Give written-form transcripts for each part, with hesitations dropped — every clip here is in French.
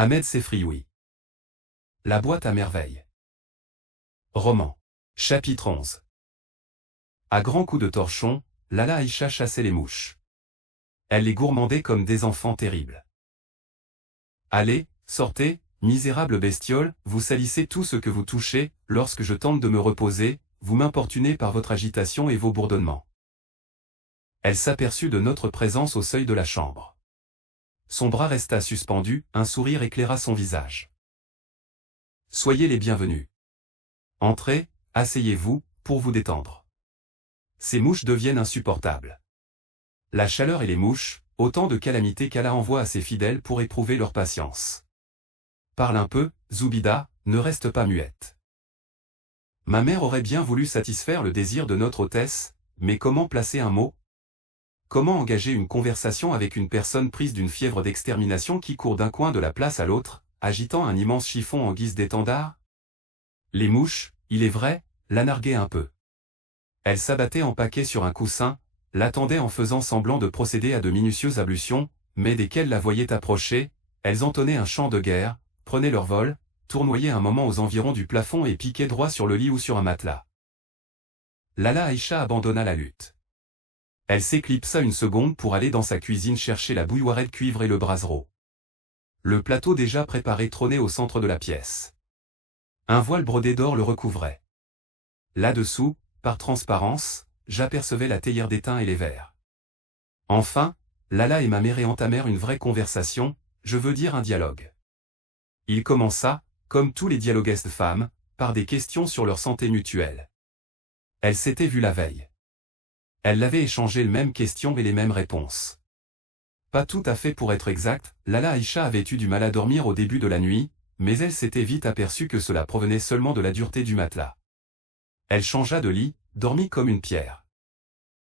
Ahmed Sefrioui. La boîte à merveilles. Roman. Chapitre 11. À grands coups de torchon, Lala Aïcha chassait les mouches. Elle les gourmandait comme des enfants terribles. Allez, sortez, misérables bestioles, vous salissez tout ce que vous touchez, lorsque je tente de me reposer, vous m'importunez par votre agitation et vos bourdonnements. Elle s'aperçut de notre présence au seuil de la chambre. Son bras resta suspendu, un sourire éclaira son visage. Soyez les bienvenus. Entrez, asseyez-vous, pour vous détendre. Ces mouches deviennent insupportables. La chaleur et les mouches, autant de calamités qu'Allah envoie à ses fidèles pour éprouver leur patience. Parle un peu, Zoubida, ne reste pas muette. Ma mère aurait bien voulu satisfaire le désir de notre hôtesse, mais comment placer un mot? Comment engager une conversation avec une personne prise d'une fièvre d'extermination qui court d'un coin de la place à l'autre, agitant un immense chiffon en guise d'étendard? Les mouches, il est vrai, la narguaient un peu. Elles s'abattaient en paquets sur un coussin, l'attendaient en faisant semblant de procéder à de minutieuses ablutions, mais dès qu'elles la voyaient approcher, elles entonnaient un chant de guerre, prenaient leur vol, tournoyaient un moment aux environs du plafond et piquaient droit sur le lit ou sur un matelas. Lala Aïcha abandonna la lutte. Elle s'éclipsa une seconde pour aller dans sa cuisine chercher la bouilloirée de cuivre et le brasero. Le plateau déjà préparé trônait au centre de la pièce. Un voile brodé d'or le recouvrait. Là-dessous, par transparence, j'apercevais la théière d'étain et les verres. Enfin, Lala et ma mère entamèrent une vraie conversation, je veux dire un dialogue. Il commença, comme tous les dialoguestes femmes, par des questions sur leur santé mutuelle. Elles s'étaient vues la veille. Elles l'avaient échangé les mêmes questions et les mêmes réponses. Pas tout à fait pour être exact, Lala Aïcha avait eu du mal à dormir au début de la nuit, mais elle s'était vite aperçue que cela provenait seulement de la dureté du matelas. Elle changea de lit, dormit comme une pierre.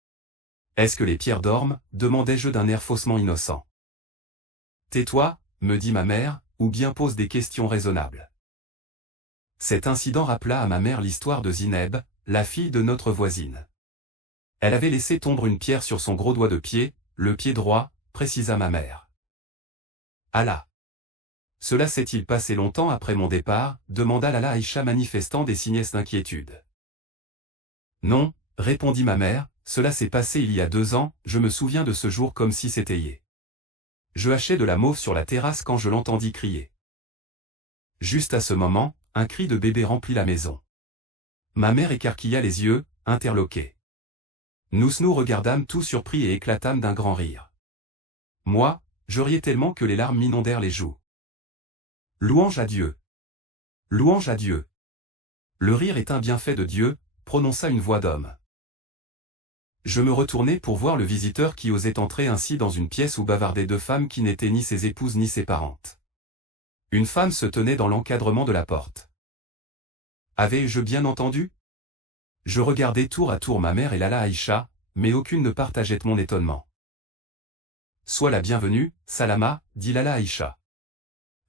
« Est-ce que les pierres dorment » demandai-je d'un air faussement innocent. « Tais-toi, me dit ma mère, ou bien pose des questions raisonnables. » Cet incident rappela à ma mère l'histoire de Zineb, la fille de notre voisine. Elle avait laissé tomber une pierre sur son gros doigt de pied, le pied droit, précisa ma mère. Allah. Cela s'est-il passé longtemps après mon départ, demanda Lala Aïcha manifestant des signes d'inquiétude. Non, répondit ma mère, cela s'est passé il y a 2 ans, je me souviens de ce jour comme si c'était hier. Je hachais de la mauve sur la terrasse quand je l'entendis crier. Juste à ce moment, un cri de bébé remplit la maison. Ma mère écarquilla les yeux, interloquée. Nous regardâmes tout surpris et éclatâmes d'un grand rire. Moi, je riais tellement que les larmes m'inondèrent les joues. Louange à Dieu. Louange à Dieu. Le rire est un bienfait de Dieu, prononça une voix d'homme. Je me retournai pour voir le visiteur qui osait entrer ainsi dans une pièce où bavardaient 2 femmes qui n'étaient ni ses épouses ni ses parentes. Une femme se tenait dans l'encadrement de la porte. Avais-je bien entendu? Je regardais tour à tour ma mère et Lala Aïcha, mais aucune ne partageait mon étonnement. Sois la bienvenue, Salama, dit Lala Aïcha.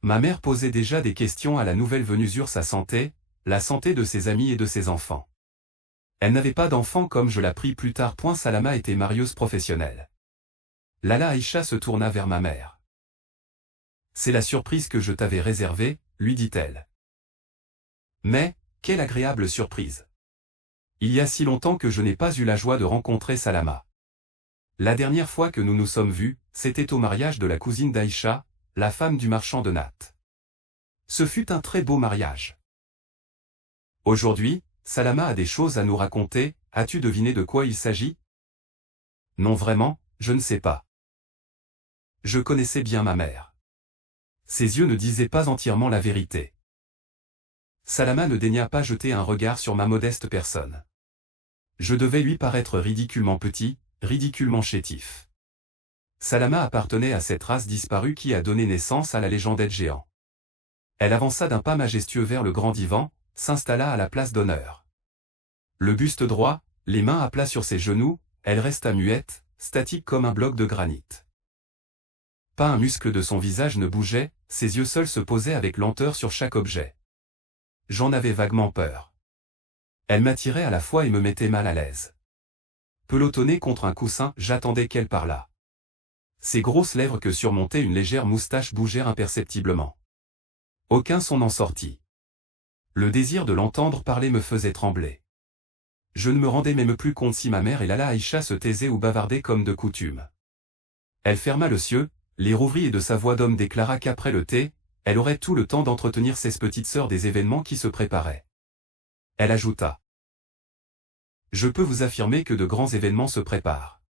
Ma mère posait déjà des questions à la nouvelle venue sur sa santé, la santé de ses amis et de ses enfants. Elle n'avait pas d'enfants comme je l'appris plus tard. Salama était marieuse professionnelle. Lala Aïcha se tourna vers ma mère. C'est la surprise que je t'avais réservée, lui dit-elle. Mais, quelle agréable surprise! Il y a si longtemps que je n'ai pas eu la joie de rencontrer Salama. La dernière fois que nous nous sommes vus, c'était au mariage de la cousine d'Aïcha, la femme du marchand de nattes. Ce fut un très beau mariage. Aujourd'hui, Salama a des choses à nous raconter, as-tu deviné de quoi il s'agit? Non vraiment, je ne sais pas. Je connaissais bien ma mère. Ses yeux ne disaient pas entièrement la vérité. Salama ne daigna pas jeter un regard sur ma modeste personne. Je devais lui paraître ridiculement petit, ridiculement chétif. Salama appartenait à cette race disparue qui a donné naissance à la légende des géants. Elle avança d'un pas majestueux vers le grand divan, s'installa à la place d'honneur. Le buste droit, les mains à plat sur ses genoux, elle resta muette, statique comme un bloc de granit. Pas un muscle de son visage ne bougeait, ses yeux seuls se posaient avec lenteur sur chaque objet. J'en avais vaguement peur. Elle m'attirait à la fois et me mettait mal à l'aise. Pelotonnée contre un coussin, j'attendais qu'elle parlât. Ses grosses lèvres que surmontait une légère moustache bougèrent imperceptiblement. Aucun son n'en sortit. Le désir de l'entendre parler me faisait trembler. Je ne me rendais même plus compte si ma mère et Lala Aïcha se taisaient ou bavardaient comme de coutume. Elle ferma le cieux, les rouvrit et de sa voix d'homme déclara qu'après le thé, elle aurait tout le temps d'entretenir ses petites sœurs des événements qui se préparaient. Elle ajouta. Je peux vous affirmer que de grands événements se préparent.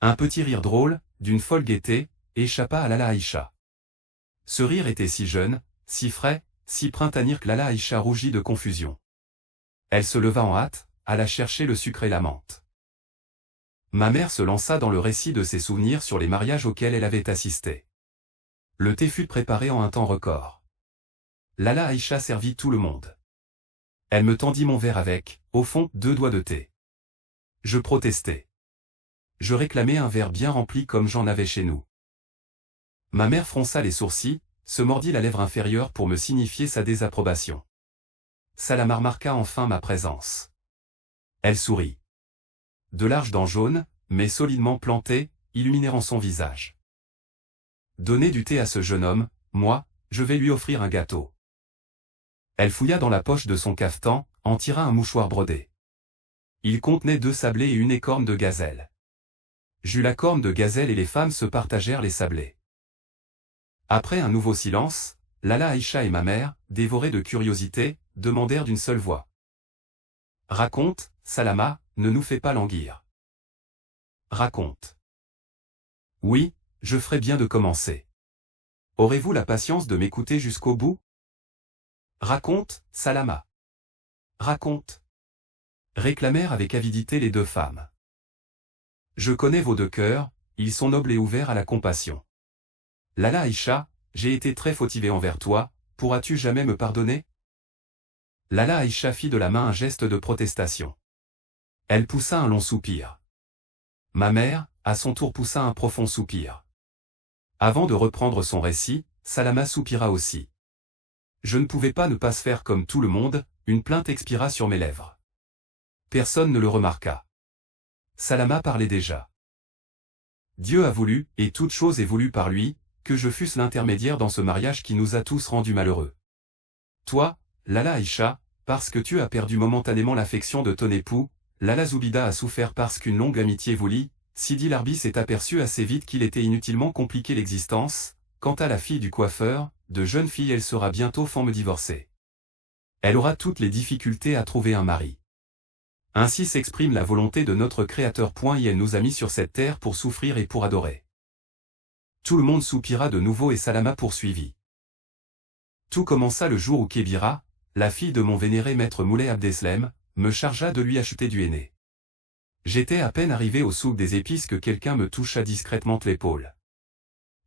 Un petit rire drôle, d'une folle gaieté, échappa à Lala Aïcha. Ce rire était si jeune, si frais, si printanier que Lala Aïcha rougit de confusion. Elle se leva en hâte, alla chercher le sucre et la menthe. Ma mère se lança dans le récit de ses souvenirs sur les mariages auxquels elle avait assisté. Le thé fut préparé en un temps record. Lala Aïcha servit tout le monde. Elle me tendit mon verre avec, au fond, 2 doigts de thé. Je protestai. Je réclamais un verre bien rempli comme j'en avais chez nous. Ma mère fronça les sourcils, se mordit la lèvre inférieure pour me signifier sa désapprobation. Salama remarqua enfin ma présence. Elle sourit. De larges dents jaunes, mais solidement plantées, illuminèrent son visage. Donnez du thé à ce jeune homme, moi, je vais lui offrir un gâteau. Elle fouilla dans la poche de son cafetan, en tira un mouchoir brodé. Il contenait 2 sablés et une écorne de gazelle. J'eus la corne de gazelle et les femmes se partagèrent les sablés. Après un nouveau silence, Lala Aïcha et ma mère, dévorées de curiosité, demandèrent d'une seule voix. Raconte, Salama, ne nous fais pas languir. Raconte. Oui, je ferai bien de commencer. Aurez-vous la patience de m'écouter jusqu'au bout? Raconte, Salama. Raconte. Réclamèrent avec avidité les 2 femmes. Je connais vos 2 cœurs, ils sont nobles et ouverts à la compassion. Lala Aïcha, j'ai été très fautive envers toi, pourras-tu jamais me pardonner? Lala Aïcha fit de la main un geste de protestation. Elle poussa un long soupir. Ma mère, à son tour poussa un profond soupir. Avant de reprendre son récit, Salama soupira aussi. Je ne pouvais pas ne pas se faire comme tout le monde, une plainte expira sur mes lèvres. Personne ne le remarqua. Salama parlait déjà. Dieu a voulu, et toute chose est voulue par lui, que je fusse l'intermédiaire dans ce mariage qui nous a tous rendus malheureux. Toi, Lala Aïcha, parce que tu as perdu momentanément l'affection de ton époux, Lala Zoubida a souffert parce qu'une longue amitié vous lie, Sidi Larbi s'est aperçu assez vite qu'il était inutilement compliqué l'existence, quant à la fille du coiffeur, de jeune fille elle sera bientôt femme divorcée. Elle aura toutes les difficultés à trouver un mari. Ainsi s'exprime la volonté de notre Créateur. Et elle nous a mis sur cette terre pour souffrir et pour adorer. Tout le monde soupira de nouveau et Salama poursuivit. Tout commença le jour où Kébira, la fille de mon vénéré maître Moulay Abdeslem, me chargea de lui acheter du henné. J'étais à peine arrivé au souk des épices que quelqu'un me toucha discrètement l'épaule.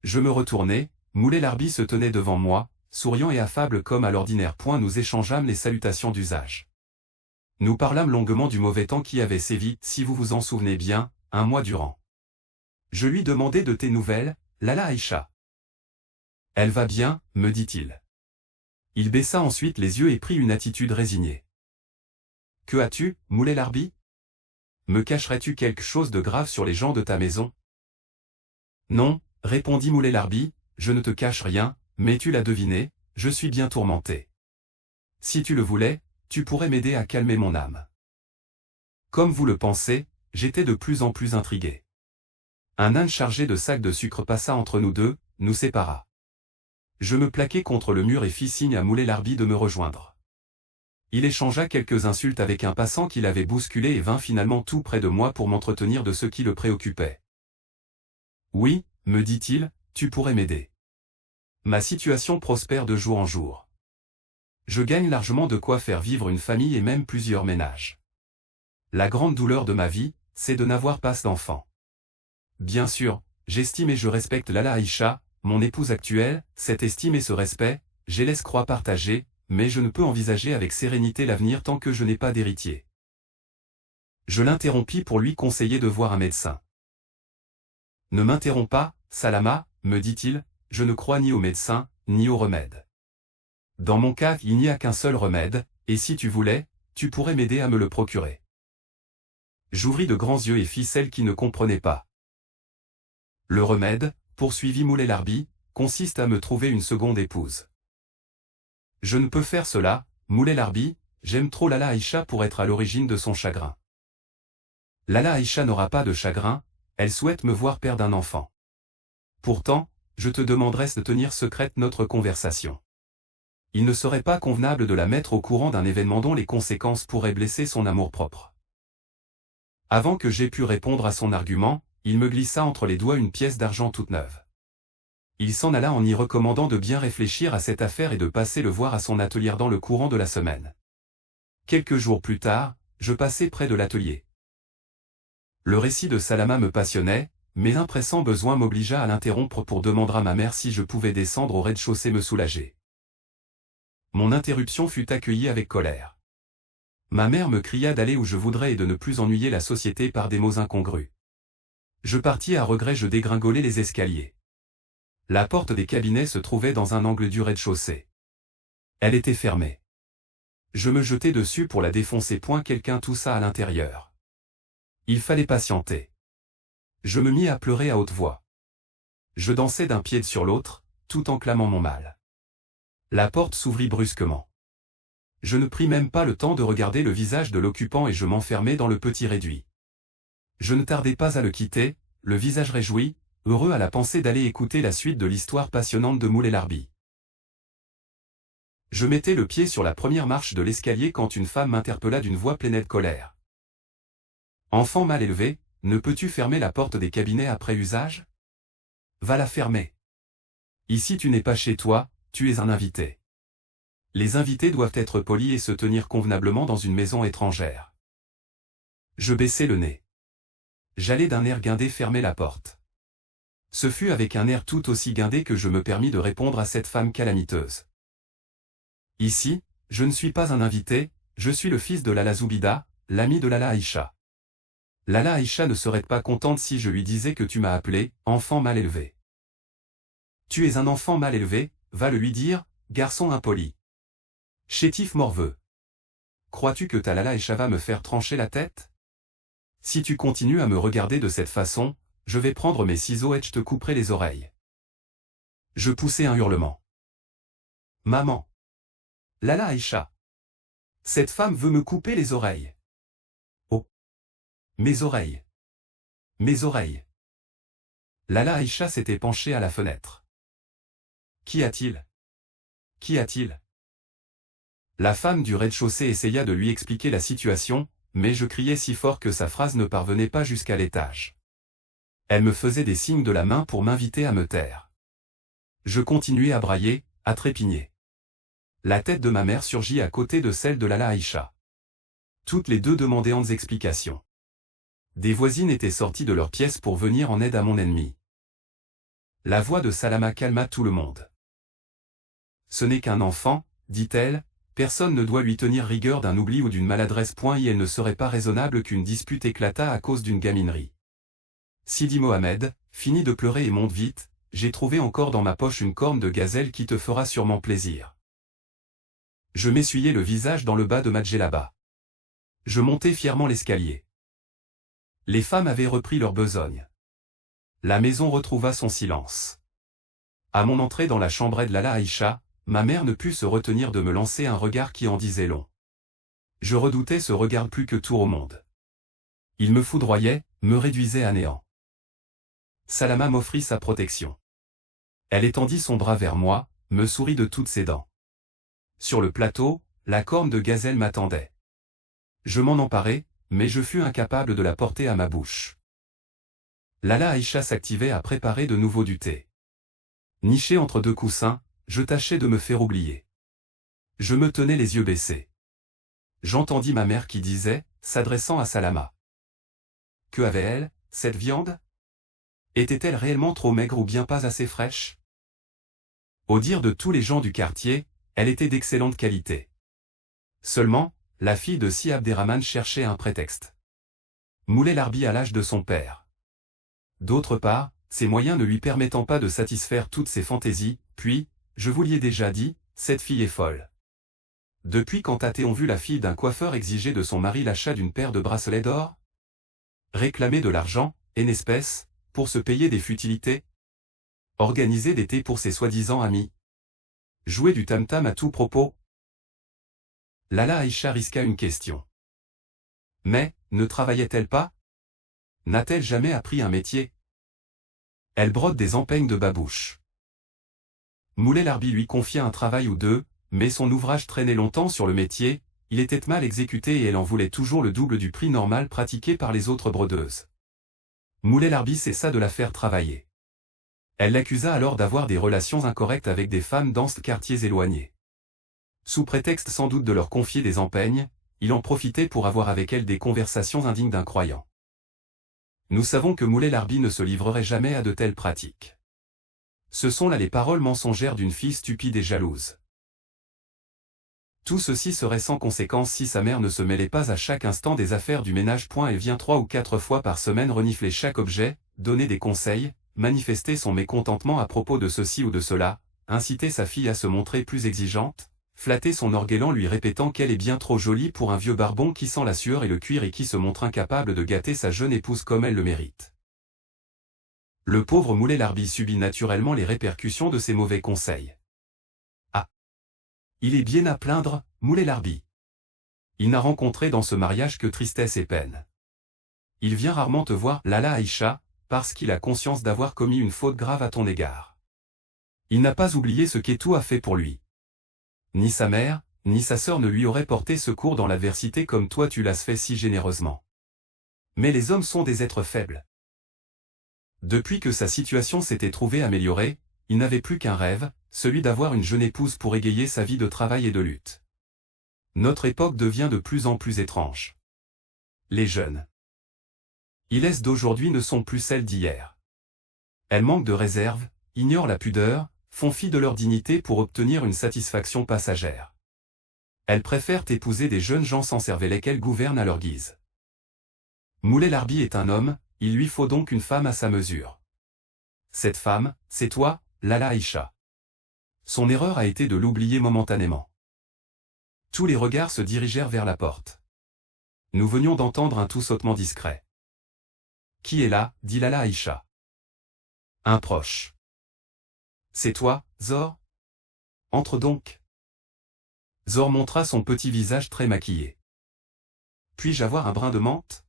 Je me retournai, Moulay Larbi se tenait devant moi, souriant et affable comme à l'ordinaire. Nous échangeâmes les salutations d'usage. Nous parlâmes longuement du mauvais temps qui avait sévi, si vous vous en souvenez bien, un mois durant. Je lui demandai de tes nouvelles, Lala Aïcha. Elle va bien, me dit-il. Il baissa ensuite les yeux et prit une attitude résignée. Que as-tu, Moulay Larbi? Me cacherais-tu quelque chose de grave sur les gens de ta maison? Non, répondit Moulay Larbi, je ne te cache rien, mais tu l'as deviné, je suis bien tourmenté. Si tu le voulais, tu pourrais m'aider à calmer mon âme. Comme vous le pensez, j'étais de plus en plus intrigué. Un âne chargé de sacs de sucre passa entre nous deux, nous sépara. Je me plaquai contre le mur et fis signe à Moulay Larbi de me rejoindre. Il échangea quelques insultes avec un passant qui l'avait bousculé et vint finalement tout près de moi pour m'entretenir de ce qui le préoccupait. Oui, me dit-il, tu pourrais m'aider. Ma situation prospère de jour en jour. Je gagne largement de quoi faire vivre une famille et même plusieurs ménages. La grande douleur de ma vie, c'est de n'avoir pas d'enfant. Bien sûr, j'estime et je respecte Lala Aïcha, mon épouse actuelle, cette estime et ce respect, je les crois partagés, mais je ne peux envisager avec sérénité l'avenir tant que je n'ai pas d'héritier. Je l'interrompis pour lui conseiller de voir un médecin. Ne m'interromps pas, Salama, me dit-il, je ne crois ni au médecin, ni au remède. Dans mon cas, il n'y a qu'un seul remède, et si tu voulais, tu pourrais m'aider à me le procurer. J'ouvris de grands yeux et fis celle qui ne comprenait pas. Le remède, poursuivit Moulay Larbi, consiste à me trouver une seconde épouse. Je ne peux faire cela, moulait Larbi, j'aime trop Lala Aïcha pour être à l'origine de son chagrin. Lala Aïcha n'aura pas de chagrin, elle souhaite me voir perdre un enfant. Pourtant, je te demanderais de tenir secrète notre conversation. Il ne serait pas convenable de la mettre au courant d'un événement dont les conséquences pourraient blesser son amour-propre. Avant que j'aie pu répondre à son argument, il me glissa entre les doigts une pièce d'argent toute neuve. Il s'en alla en y recommandant de bien réfléchir à cette affaire et de passer le voir à son atelier dans le courant de la semaine. Quelques jours plus tard, je passai près de l'atelier. Le récit de Salama me passionnait, mais un pressant besoin m'obligea à l'interrompre pour demander à ma mère si je pouvais descendre au rez-de-chaussée me soulager. Mon interruption fut accueillie avec colère. Ma mère me cria d'aller où je voudrais et de ne plus ennuyer la société par des mots incongrus. Je partis à regret, je dégringolai les escaliers. La porte des cabinets se trouvait dans un angle du rez-de-chaussée. Elle était fermée. Je me jetai dessus pour la défoncer. Quelqu'un toussa à l'intérieur. Il fallait patienter. Je me mis à pleurer à haute voix. Je dansais d'un pied sur l'autre, tout en clamant mon mal. La porte s'ouvrit brusquement. Je ne pris même pas le temps de regarder le visage de l'occupant et je m'enfermai dans le petit réduit. Je ne tardai pas à le quitter, le visage réjoui, heureux à la pensée d'aller écouter la suite de l'histoire passionnante de Moulay Larbi. Je mettais le pied sur la première marche de l'escalier quand une femme m'interpella d'une voix pleine de colère. « Enfant mal élevé, ne peux-tu fermer la porte des cabinets après usage ? Va la fermer. Ici tu n'es pas chez toi, tu es un invité. Les invités doivent être polis et se tenir convenablement dans une maison étrangère. » Je baissai le nez. J'allais d'un air guindé fermer la porte. Ce fut avec un air tout aussi guindé que je me permis de répondre à cette femme calamiteuse. « Ici, je ne suis pas un invité, je suis le fils de Lala Zoubida, l'ami de Lala Aïcha. Lala Aïcha ne serait pas contente si je lui disais que tu m'as appelé « enfant mal élevé ». Tu es un enfant mal élevé, va le lui dire, garçon impoli. Chétif morveux. Crois-tu que ta Lala Aïcha va me faire trancher la tête ? Si tu continues à me regarder de cette façon, je vais prendre mes ciseaux et je te couperai les oreilles. Je poussai un hurlement. Maman. Lala Aïcha. Cette femme veut me couper les oreilles. Oh. Mes oreilles. Mes oreilles. Lala Aïcha s'était penchée à la fenêtre. Qu'y a-t-il ? Qu'y a-t-il ? La femme du rez-de-chaussée essaya de lui expliquer la situation, mais je criais si fort que sa phrase ne parvenait pas jusqu'à l'étage. Elle me faisait des signes de la main pour m'inviter à me taire. Je continuai à brailler, à trépigner. La tête de ma mère surgit à côté de celle de Lala Aïcha. Toutes les deux demandaient des explications. Des voisines étaient sorties de leur pièce pour venir en aide à mon ennemi. La voix de Salama calma tout le monde. Ce n'est qu'un enfant, dit-elle, personne ne doit lui tenir rigueur d'un oubli ou d'une maladresse. Il ne serait pas raisonnable qu'une dispute éclatât à cause d'une gaminerie. Sidi Mohamed, fini de pleurer et monte vite, j'ai trouvé encore dans ma poche une corne de gazelle qui te fera sûrement plaisir. Je m'essuyai le visage dans le bas de ma djellaba. Je montai fièrement l'escalier. Les femmes avaient repris leur besogne. La maison retrouva son silence. À mon entrée dans la chambrette de Lala Aïcha, ma mère ne put se retenir de me lancer un regard qui en disait long. Je redoutais ce regard plus que tout au monde. Il me foudroyait, me réduisait à néant. Salama m'offrit sa protection. Elle étendit son bras vers moi, me sourit de toutes ses dents. Sur le plateau, la corne de gazelle m'attendait. Je m'en emparai, mais je fus incapable de la porter à ma bouche. Lala Aïcha s'activait à préparer de nouveau du thé. Niché entre deux coussins, je tâchais de me faire oublier. Je me tenais les yeux baissés. J'entendis ma mère qui disait, s'adressant à Salama. Que avait-elle, cette viande ? Était-elle réellement trop maigre ou bien pas assez fraîche ? Au dire de tous les gens du quartier, elle était d'excellente qualité. Seulement, la fille de Si Abderrahman cherchait un prétexte. Moulay Larbi à l'âge de son père. D'autre part, ses moyens ne lui permettant pas de satisfaire toutes ses fantaisies, puis, je vous l'ai déjà dit, cette fille est folle. Depuis quand a-t-on vu la fille d'un coiffeur exiger de son mari l'achat d'une paire de bracelets d'or ? Réclamer de l'argent, en espèces, pour se payer des futilités ? Organiser des thés pour ses soi-disant amis ? Jouer du tam-tam à tout propos. Lala Aïcha risqua une question. Mais, ne travaillait-elle pas? N'a-t-elle jamais appris un métier? Elle brode des empeignes de babouche. Moulay Larbi lui confia un travail ou deux, mais son ouvrage traînait longtemps sur le métier, il était mal exécuté et elle en voulait toujours le double du prix normal pratiqué par les autres brodeuses. Moulay Larbi cessa de la faire travailler. Elle l'accusa alors d'avoir des relations incorrectes avec des femmes dans ces quartiers éloignés. Sous prétexte sans doute de leur confier des empeignes, il en profitait pour avoir avec elles des conversations indignes d'un croyant. Nous savons que Moulay Larbi ne se livrerait jamais à de telles pratiques. Ce sont là les paroles mensongères d'une fille stupide et jalouse. Tout ceci serait sans conséquence si sa mère ne se mêlait pas à chaque instant des affaires du ménage. Elle vient 3 ou 4 fois par semaine renifler chaque objet, donner des conseils, manifester son mécontentement à propos de ceci ou de cela, inciter sa fille à se montrer plus exigeante, flatter son orgueil en lui répétant qu'elle est bien trop jolie pour un vieux barbon qui sent la sueur et le cuir et qui se montre incapable de gâter sa jeune épouse comme elle le mérite. Le pauvre Moulay Larbi subit naturellement les répercussions de ces mauvais conseils. Ah! Il est bien à plaindre, Moulay Larbi. Il n'a rencontré dans ce mariage que tristesse et peine. Il vient rarement te voir, Lala Aïcha, parce qu'il a conscience d'avoir commis une faute grave à ton égard. Il n'a pas oublié ce qu'Etou a fait pour lui. Ni sa mère, ni sa sœur ne lui auraient porté secours dans l'adversité comme toi tu l'as fait si généreusement. Mais les hommes sont des êtres faibles. Depuis que sa situation s'était trouvée améliorée, il n'avait plus qu'un rêve, celui d'avoir une jeune épouse pour égayer sa vie de travail et de lutte. Notre époque devient de plus en plus étrange. Les jeunes Illes d'aujourd'hui ne sont plus celles d'hier. Elles manquent de réserve, ignorent la pudeur, font fi de leur dignité pour obtenir une satisfaction passagère. Elles préfèrent épouser des jeunes gens sans cervelet qu'elles gouvernent à leur guise. Moulay Larbi est un homme, il lui faut donc une femme à sa mesure. Cette femme, c'est toi, Lala Aïcha. Son erreur a été de l'oublier momentanément. Tous les regards se dirigèrent vers la porte. Nous venions d'entendre un tout sautement discret. Qui est là, dit Lala Aïcha. Un proche. C'est toi, Zor? Entre donc. Zor montra son petit visage très maquillé. Puis-je avoir un brin de menthe?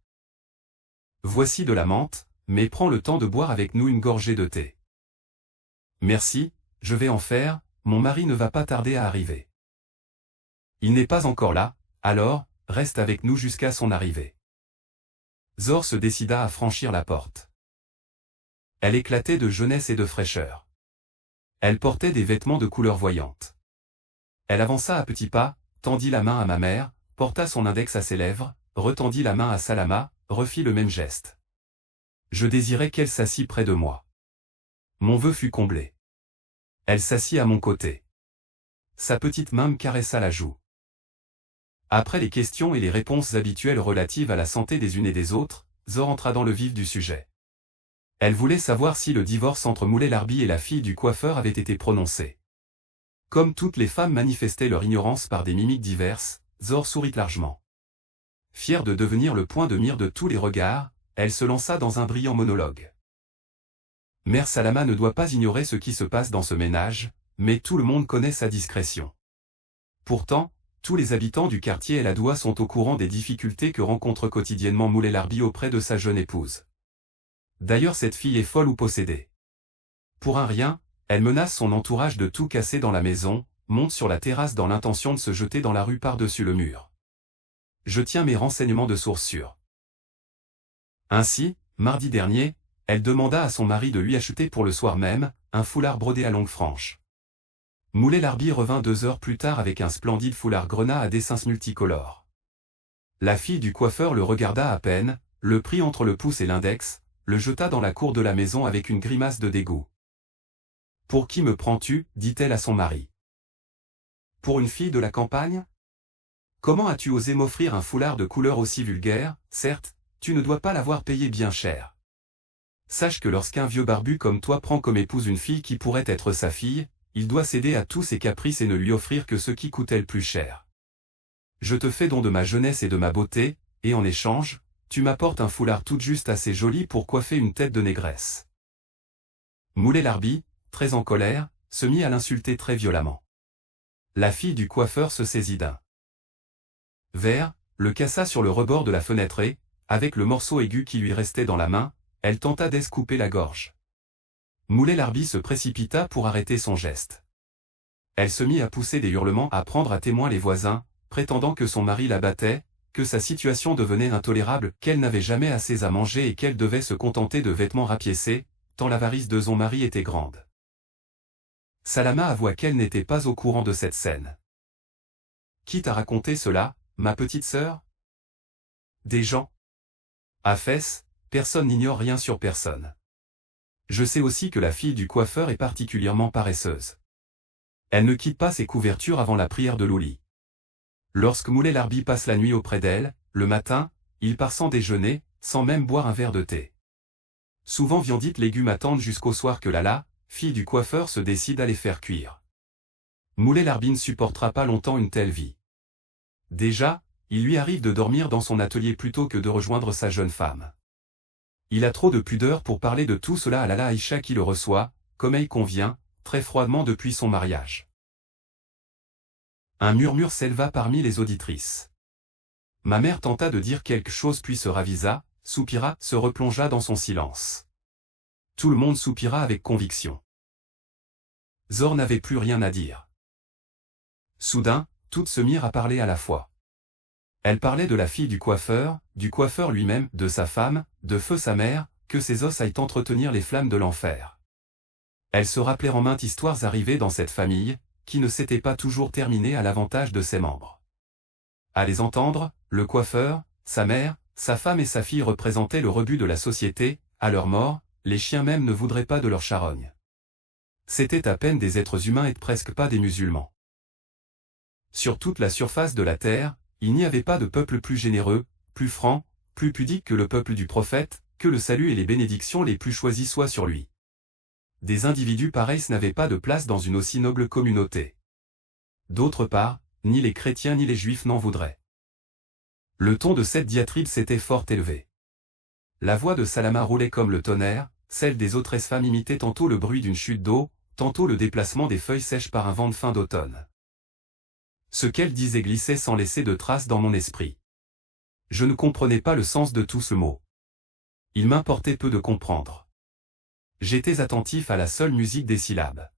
Voici de la menthe, mais prends le temps de boire avec nous une gorgée de thé. Merci, je vais en faire, mon mari ne va pas tarder à arriver. Il n'est pas encore là, alors, reste avec nous jusqu'à son arrivée. Zor se décida à franchir la porte. Elle éclatait de jeunesse et de fraîcheur. Elle portait des vêtements de couleur voyante. Elle avança à petits pas, tendit la main à ma mère, porta son index à ses lèvres, retendit la main à Salama, refit le même geste. Je désirais qu'elle s'assît près de moi. Mon vœu fut comblé. Elle s'assit à mon côté. Sa petite main me caressa la joue. Après les questions et les réponses habituelles relatives à la santé des unes et des autres, Zor entra dans le vif du sujet. Elle voulait savoir si le divorce entre Moulay Larbi et la fille du coiffeur avait été prononcé. Comme toutes les femmes manifestaient leur ignorance par des mimiques diverses, Zor sourit largement. Fière de devenir le point de mire de tous les regards, elle se lança dans un brillant monologue. Mère Salama ne doit pas ignorer ce qui se passe dans ce ménage, mais tout le monde connaît sa discrétion. Pourtant, tous les habitants du quartier El Adoua sont au courant des difficultés que rencontre quotidiennement Moulay Larbi auprès de sa jeune épouse. D'ailleurs cette fille est folle ou possédée. Pour un rien, elle menace son entourage de tout casser dans la maison, monte sur la terrasse dans l'intention de se jeter dans la rue par-dessus le mur. Je tiens mes renseignements de source sûre. Ainsi, mardi dernier, elle demanda à son mari de lui acheter pour le soir même, un foulard brodé à longue frange. Moulay Larbi revint 2 heures plus tard avec un splendide foulard grenat à dessins multicolores. La fille du coiffeur le regarda à peine, le prit entre le pouce et l'index, le jeta dans la cour de la maison avec une grimace de dégoût. « Pour qui me prends-tu » dit-elle à son mari. « Pour une fille de la campagne ? Comment as-tu osé m'offrir un foulard de couleur aussi vulgaire? Certes, tu ne dois pas l'avoir payé bien cher. Sache que lorsqu'un vieux barbu comme toi prend comme épouse une fille qui pourrait être sa fille, il doit céder à tous ses caprices et ne lui offrir que ce qui coûtait le plus cher. Je te fais don de ma jeunesse et de ma beauté, et en échange, tu m'apportes un foulard tout juste assez joli pour coiffer une tête de négresse. » Moulay Larbi, très en colère, se mit à l'insulter très violemment. La fille du coiffeur se saisit d'un verre, le cassa sur le rebord de la fenêtre et, avec le morceau aigu qui lui restait dans la main, elle tenta d'escouper la gorge. Moulay Larbi se précipita pour arrêter son geste. Elle se mit à pousser des hurlements, à prendre à témoin les voisins, prétendant que son mari la battait, que sa situation devenait intolérable, qu'elle n'avait jamais assez à manger et qu'elle devait se contenter de vêtements rapiécés, tant l'avarice de son mari était grande. Salama avoua qu'elle n'était pas au courant de cette scène. « Qui t'a raconté cela, ma petite sœur ?»« Des gens. À Fès, personne n'ignore rien sur personne. Je sais aussi que la fille du coiffeur est particulièrement paresseuse. Elle ne quitte pas ses couvertures avant la prière de l'Ouli. Lorsque Moulay Larbi passe la nuit auprès d'elle, le matin, il part sans déjeuner, sans même boire un verre de thé. Souvent viandites légumes attendent jusqu'au soir que Lala, fille du coiffeur, se décide à les faire cuire. Moulay Larbi ne supportera pas longtemps une telle vie. Déjà, il lui arrive de dormir dans son atelier plutôt que de rejoindre sa jeune femme. Il a trop de pudeur pour parler de tout cela à Lala Aïcha qui le reçoit, comme elle convient, très froidement depuis son mariage. Un murmure s'éleva parmi les auditrices. Ma mère tenta de dire quelque chose puis se ravisa, soupira, se replongea dans son silence. Tout le monde soupira avec conviction. Zor n'avait plus rien à dire. Soudain, toutes se mirent à parler à la fois. Elle parlait de la fille du coiffeur lui-même, de sa femme, de feu sa mère, que ses os aillent entretenir les flammes de l'enfer. Elle se rappelait en maintes histoires arrivées dans cette famille, qui ne s'était pas toujours terminée à l'avantage de ses membres. À les entendre, le coiffeur, sa mère, sa femme et sa fille représentaient le rebut de la société, à leur mort, les chiens même ne voudraient pas de leur charogne. C'étaient à peine des êtres humains et presque pas des musulmans. Sur toute la surface de la terre, il n'y avait pas de peuple plus généreux, plus franc, plus pudique que le peuple du prophète, que le salut et les bénédictions les plus choisies soient sur lui. Des individus pareils n'avaient pas de place dans une aussi noble communauté. D'autre part, ni les chrétiens ni les juifs n'en voudraient. Le ton de cette diatribe s'était fort élevé. La voix de Salama roulait comme le tonnerre, celle des autres femmes imitait tantôt le bruit d'une chute d'eau, tantôt le déplacement des feuilles sèches par un vent de fin d'automne. Ce qu'elle disait glissait sans laisser de traces dans mon esprit. Je ne comprenais pas le sens de tout ce mot. Il m'importait peu de comprendre. J'étais attentif à la seule musique des syllabes.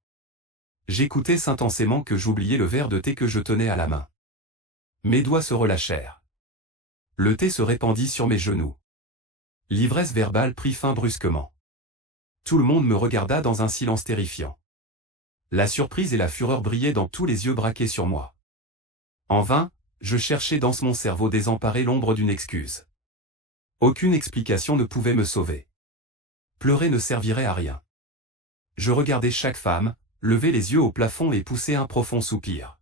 J'écoutais si intensément que j'oubliais le verre de thé que je tenais à la main. Mes doigts se relâchèrent. Le thé se répandit sur mes genoux. L'ivresse verbale prit fin brusquement. Tout le monde me regarda dans un silence terrifiant. La surprise et la fureur brillaient dans tous les yeux braqués sur moi. En vain, je cherchais dans mon cerveau désemparé l'ombre d'une excuse. Aucune explication ne pouvait me sauver. Pleurer ne servirait à rien. Je regardais chaque femme, lever les yeux au plafond et pousser un profond soupir.